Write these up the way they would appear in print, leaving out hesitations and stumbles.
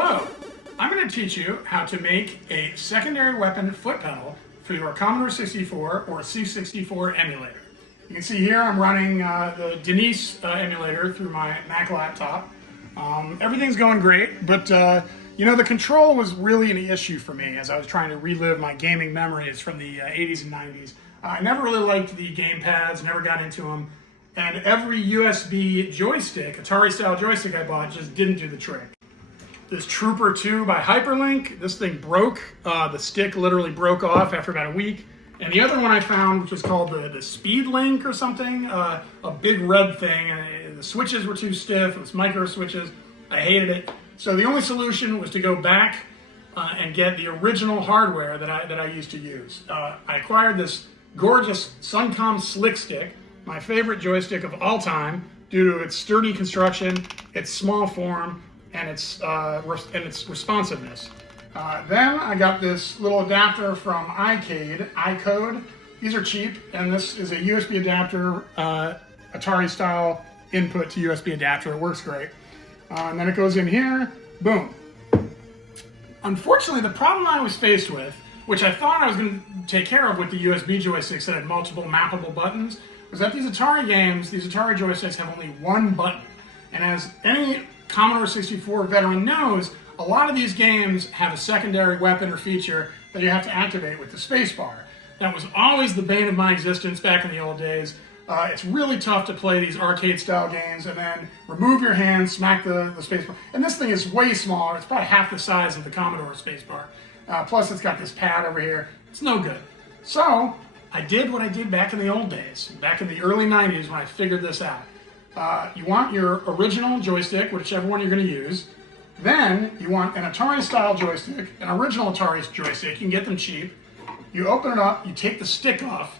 Hello, I'm going to teach you how to make a secondary weapon foot pedal for your Commodore 64 or C64 emulator. You can see here I'm running the Denise emulator through my Mac laptop. Everything's going great, but you know, the control was really an issue for me as I was trying to relive my gaming memories from the 80s and 90s. I never really liked the game pads, never got into them, and every USB joystick, Atari style joystick I bought, just didn't do the trick. This Trooper 2 by Hyperlink, this thing broke. The stick literally broke off after about a week. And the other one I found, which was called the Speed Link or something, a big red thing. The switches were too stiff, it was micro switches. I hated it. So the only solution was to go back and get the original hardware that I used to use. I acquired this gorgeous Suncom Slick Stick, my favorite joystick of all time, due to its sturdy construction, its small form, and its responsiveness. Then I got this little adapter from iCode. These are cheap, and this is a USB adapter, Atari style input to USB adapter. It works great. And then it goes in here, boom. Unfortunately, the problem I was faced with, which I thought I was going to take care of with the USB joysticks that had multiple mappable buttons, was that these Atari games, these Atari joysticks have only one button. And as any Commodore 64 veteran knows, a lot of these games have a secondary weapon or feature that you have to activate with the spacebar. That was always the bane of my existence back in the old days. It's really tough to play these arcade-style games and then remove your hand, smack the spacebar. And this thing is way smaller. It's probably half the size of the Commodore spacebar. Plus, it's got this pad over here. It's no good. So, I did what I did back in the old days, back in the early 90s when I figured this out. You want your original joystick, whichever one you're going to use. Then you want an Atari-style joystick, an original Atari joystick. You can get them cheap. You open it up, you take the stick off,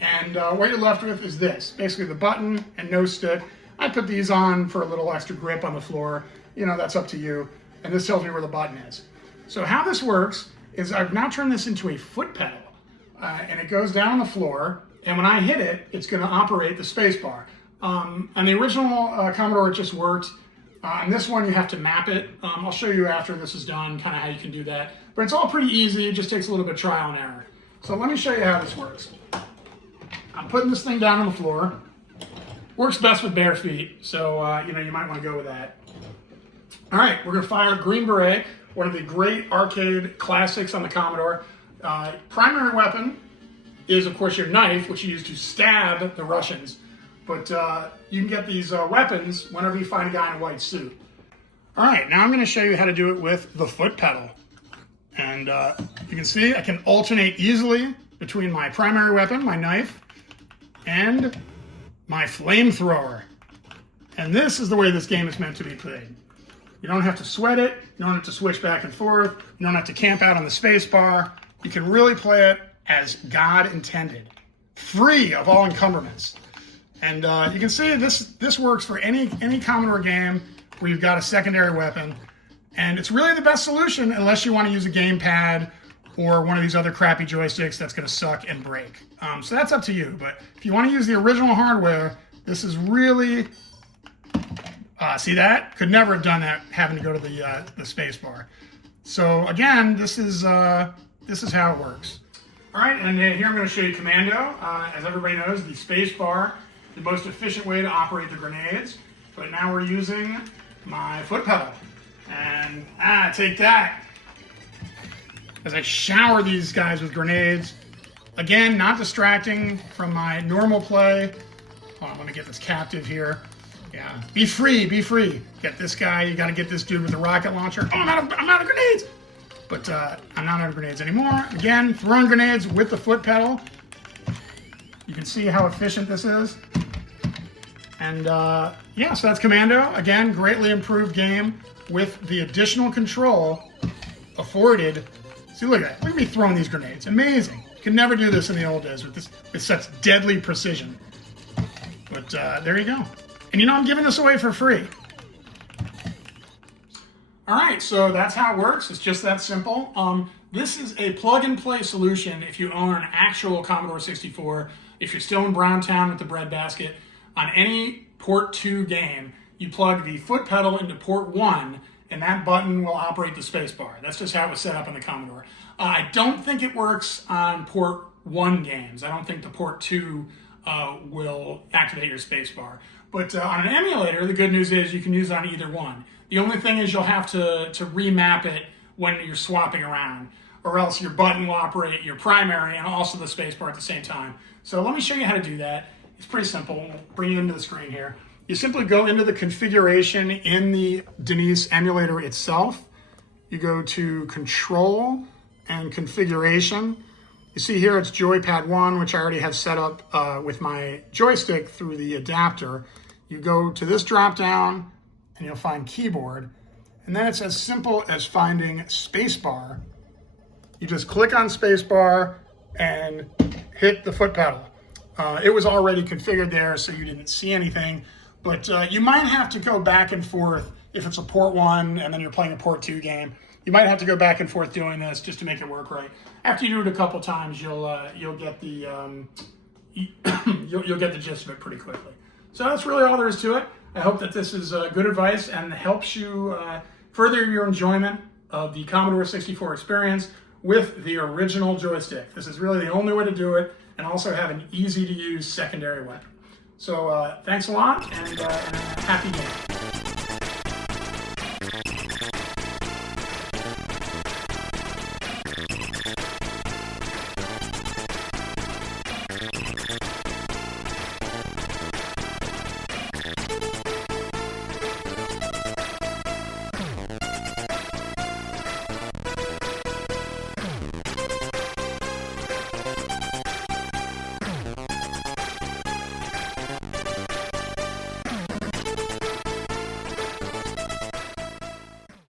and what you're left with is this. Basically the button and no stick. I put these on for a little extra grip on the floor. You know, that's up to you. And this tells me where the button is. So how this works is I've now turned this into a foot pedal. And it goes down on the floor, and when I hit it, it's going to operate the spacebar. On the original Commodore, it just worked. On this one, you have to map it. I'll show you after this is done, kind of how you can do that. But it's all pretty easy. It just takes a little bit of trial and error. So let me show you how this works. I'm putting this thing down on the floor. Works best with bare feet, so you know, you might want to go with that. All right, we're going to fire Green Beret, one of the great arcade classics on the Commodore. Primary weapon is, of course, your knife, which you use to stab the Russians. But you can get these weapons whenever you find a guy in a white suit. All right, now I'm going to show you how to do it with the foot pedal. And you can see I can alternate easily between my primary weapon, my knife, and my flamethrower. And this is the way this game is meant to be played. You don't have to sweat it. You don't have to switch back and forth. You don't have to camp out on the space bar. You can really play it as God intended, free of all encumbrance. And you can see this works for any Commodore game where you've got a secondary weapon. And it's really the best solution unless you want to use a gamepad or one of these other crappy joysticks that's going to suck and break. So that's up to you. But if you want to use the original hardware, this is really... see that? Could never have done that having to go to the space bar. So again, this is how it works. All right, and here I'm going to show you Commando. As everybody knows, the space bar, the most efficient way to operate the grenades. But now we're using my foot pedal. And take that. As I shower these guys with grenades. Again, not distracting from my normal play. Hold on, let me get this captive here. Yeah, be free, be free. Get this guy, you gotta get this dude with the rocket launcher. Oh, I'm out of grenades! But I'm not out of grenades anymore. Again, throwing grenades with the foot pedal. You can see how efficient this is. And yeah, so that's Commando. Again, greatly improved game with the additional control afforded. See, look at that. Look at me throwing these grenades. Amazing. You could never do this in the old days with such deadly precision. But there you go. And you know, I'm giving this away for free. All right, so that's how it works. It's just that simple. This is a plug-and-play solution if you own an actual Commodore 64, if you're still in Browntown with the breadbasket. On any port 2 game, you plug the foot pedal into port 1, and that button will operate the space bar. That's just how it was set up on the Commodore. I don't think it works on port 1 games. I don't think the port 2 will activate your space bar. But on an emulator, the good news is you can use it on either one. The only thing is you'll have to remap it when you're swapping around, or else your button will operate your primary and also the space bar at the same time. So let me show you how to do that. It's pretty simple. We'll bring you into the screen here. You simply go into the configuration in the Denise emulator itself. You go to Control and Configuration. You see here it's Joypad 1, which I already have set up with my joystick through the adapter. You go to this drop down and you'll find Keyboard. And then it's as simple as finding Spacebar. You just click on Spacebar and hit the foot pedal. It was already configured there, so you didn't see anything. But you might have to go back and forth if it's a port 1 and then you're playing a port 2 game. You might have to go back and forth doing this just to make it work right. After you do it a couple times, you'll get the you'll get the gist of it pretty quickly. So that's really all there is to it. I hope that this is good advice and helps you further your enjoyment of the Commodore 64 experience with the original joystick. This is really the only way to do it, and also have an easy to use secondary weapon. So thanks a lot, and happy gaming.